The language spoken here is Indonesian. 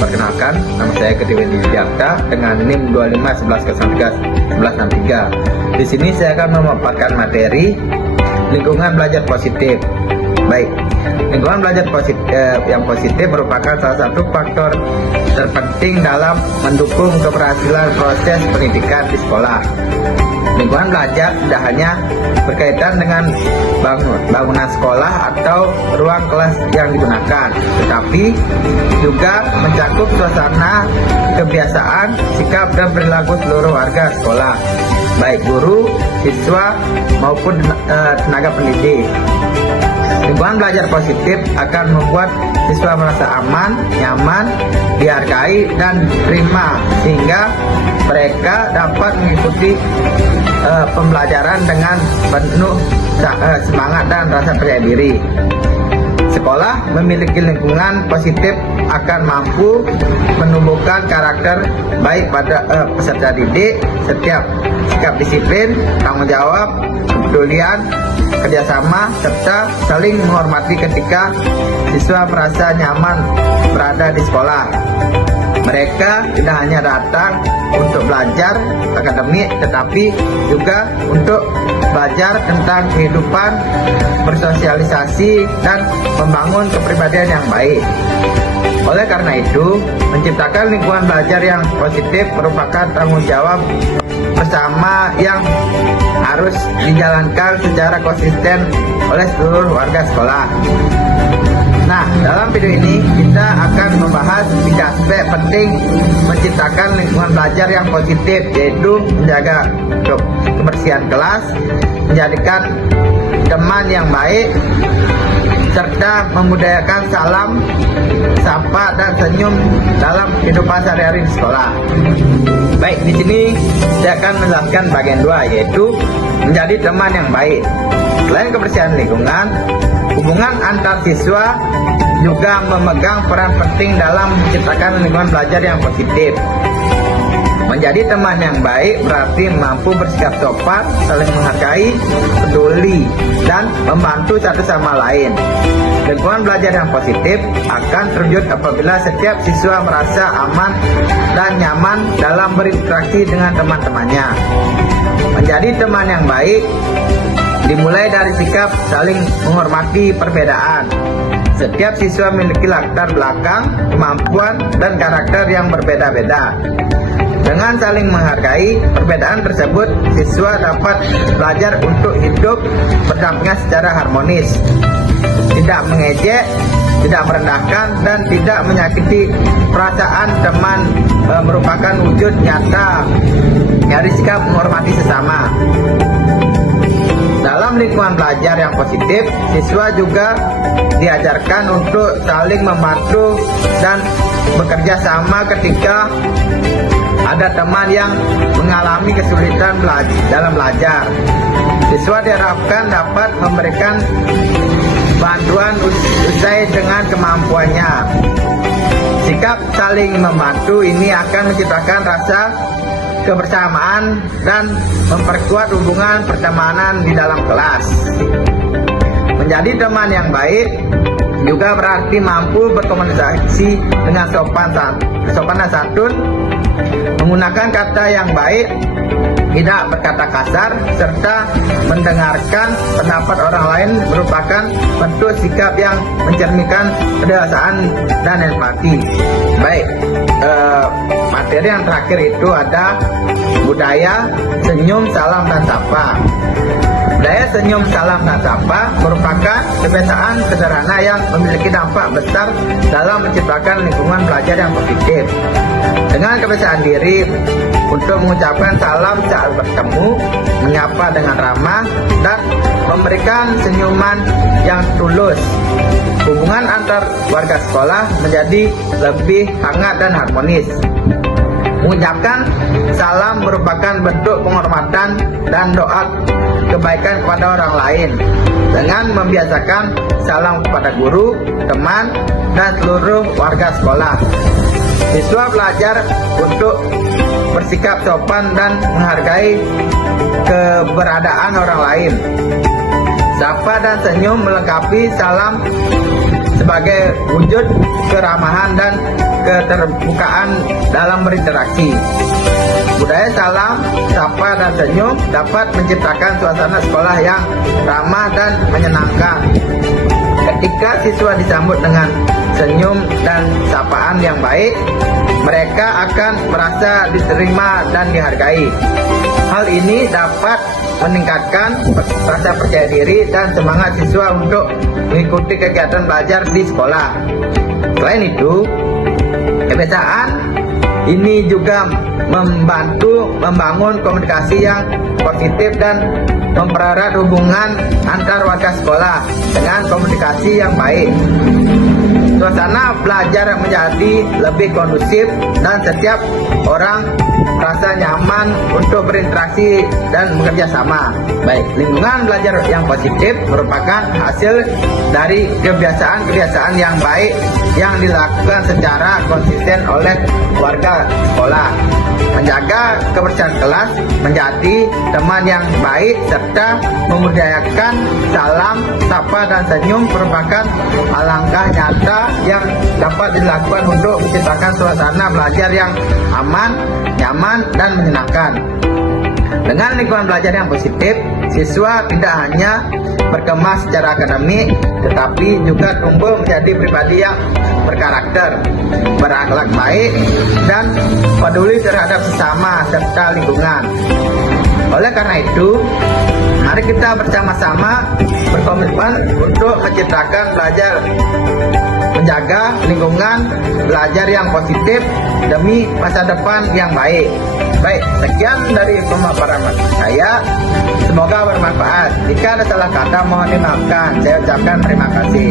Perkenalkan, nama saya Ketiwin Diakta dengan NIM 2511031163. Di sini saya akan memaparkan materi lingkungan belajar positif. Baik, lingkungan belajar yang positif merupakan salah satu faktor terpenting dalam mendukung keberhasilan proses pendidikan di sekolah. Lingkungan belajar tidak hanya berkaitan dengan bangunan sekolah atau ruang kelas yang digunakan, tetapi juga mencakup suasana, kebiasaan, sikap, dan perilaku seluruh warga sekolah, baik guru, siswa, maupun tenaga pendidik. Lingkungan belajar positif akan membuat siswa merasa aman, nyaman, dihargai, dan diterima, sehingga mereka dapat mengikuti pembelajaran dengan penuh semangat dan rasa percaya diri. Sekolah memiliki lingkungan positif akan mampu menumbuhkan karakter baik pada peserta didik, setiap sikap disiplin, tanggung jawab, kepedulian, kerjasama, serta saling menghormati ketika siswa merasa nyaman berada di sekolah. Mereka tidak hanya datang untuk belajar akademik, tetapi juga untuk belajar tentang kehidupan, bersosialisasi, dan membangun kepribadian yang baik. Oleh karena itu, menciptakan lingkungan belajar yang positif merupakan tanggung jawab bersama yang harus dijalankan secara konsisten oleh seluruh warga sekolah. Nah, dalam video ini kita akan membahas 3 aspek penting menciptakan lingkungan belajar yang positif, yaitu menjaga kebersihan kelas, menjadikan teman yang baik, serta memudayakan salam, sapa, dan senyum dalam kehidupan sehari-hari di sekolah. Baik, di sini saya akan menjelaskan bagian 2, yaitu menjadi teman yang baik. Selain kebersihan lingkungan, hubungan antar siswa juga memegang peran penting dalam menciptakan lingkungan belajar yang positif. Menjadi teman yang baik berarti mampu bersikap sopan, saling menghargai, peduli, dan membantu satu sama lain. Lingkungan belajar yang positif akan terwujud apabila setiap siswa merasa aman dan nyaman dalam berinteraksi dengan teman-temannya. Menjadi teman yang baik dimulai dari sikap saling menghormati perbedaan. Setiap siswa memiliki latar belakang, kemampuan, dan karakter yang berbeda-beda. Dengan saling menghargai perbedaan tersebut, siswa dapat belajar untuk hidup berdampingan secara harmonis, tidak mengejek, tidak merendahkan, dan tidak menyakiti perasaan teman. Merupakan wujud nyata dari sikap menghormati sesama. Dalam lingkungan belajar yang positif, siswa juga diajarkan untuk saling membantu dan bekerja sama ketika ada teman yang mengalami kesulitan dalam belajar. Siswa diharapkan dapat memberikan bantuan sesuai dengan kemampuannya. Sikap saling membantu ini akan menciptakan rasa kebersamaan dan memperkuat hubungan pertemanan di dalam kelas. Menjadi teman yang baik juga berarti mampu berkomunikasi dengan sopan dan santun, menggunakan kata yang baik, tidak berkata kasar, serta mendengarkan pendapat orang lain merupakan bentuk sikap yang mencerminkan kedewasaan dan empati. Baik, materi yang terakhir itu ada budaya senyum, salam, dan sapa. Budaya senyum, salam, dan sapa merupakan kebiasaan sederhana yang memiliki dampak besar dalam menciptakan lingkungan belajar yang positif. Dengan kebiasaan diri untuk mengucapkan salam saat bertemu, menyapa dengan ramah, dan memberikan senyuman yang tulus, hubungan antar warga sekolah menjadi lebih hangat dan harmonis. Mengucapkan salam merupakan bentuk penghormatan dan doa kebaikan kepada orang lain. Dengan membiasakan salam kepada guru, teman, dan seluruh warga sekolah, siswa belajar untuk bersikap sopan dan menghargai keberadaan orang lain. Sapa dan senyum melengkapi salam sebagai wujud keramahan dan keterbukaan dalam berinteraksi. Budaya salam, sapa, dan senyum dapat menciptakan suasana sekolah yang ramah dan menyenangkan. Ketika siswa disambut dengan senyum dan sapaan yang baik, mereka akan merasa diterima dan dihargai. Hal ini dapat meningkatkan rasa percaya diri dan semangat siswa untuk mengikuti kegiatan belajar di sekolah. Selain itu, kebiasaan ini juga membantu membangun komunikasi yang positif dan mempererat hubungan antar warga sekolah dengan komunikasi yang baik. Suasana belajar menjadi lebih kondusif dan setiap orang merasa nyaman untuk berinteraksi dan bekerja sama. Baik, lingkungan belajar yang positif merupakan hasil dari kebiasaan-kebiasaan yang baik yang dilakukan secara konsisten oleh warga sekolah. Menjaga kebersihan kelas, menjadi teman yang baik, serta membudayakan salam, sapa, dan senyum merupakan langkah nyata yang dapat dilakukan untuk menciptakan suasana belajar yang aman, nyaman, dan menyenangkan. Dengan lingkungan belajar yang positif, siswa tidak hanya berkembang secara akademik, tetapi juga tumbuh menjadi pribadi yang berkarakter, berakhlak baik, dan peduli terhadap sesama serta lingkungan. Oleh karena itu, mari kita bersama-sama berkomitmen untuk menciptakan belajar, menjaga lingkungan belajar yang positif demi masa depan yang baik. Baik, sekian dari pemaparan saya. Semoga bermanfaat. Jika ada salah kata mohon dimaafkan. Saya ucapkan terima kasih.